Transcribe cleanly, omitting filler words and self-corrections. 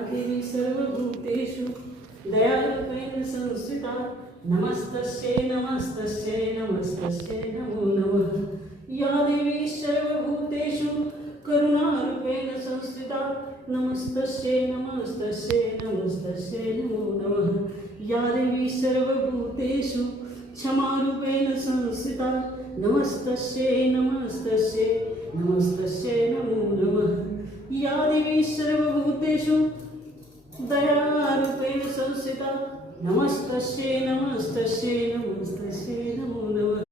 देवी सर्वभूतेषु दयारूपेण संस्थिता नमस्तस्यै नमस्तस्यै नमस्तस्यै नमो नमः। या देवी सर्वभूतेषु करुणारूपेण संस्थिता नमस्तस्यै नमस्तस्यै नमस्तस्यै नमो नमः। या देवी सर्वभूतेषु क्षमारूपेण संस्थिता नमस्तस्यै नमस्तस्यै नमस्तस्यै नमो नमः। या देवी सर्वभूतेषु दयारूपेण संस्थिता नमस्तस्यै नमस्तस्यै नमस्तस्यै नमो नमः।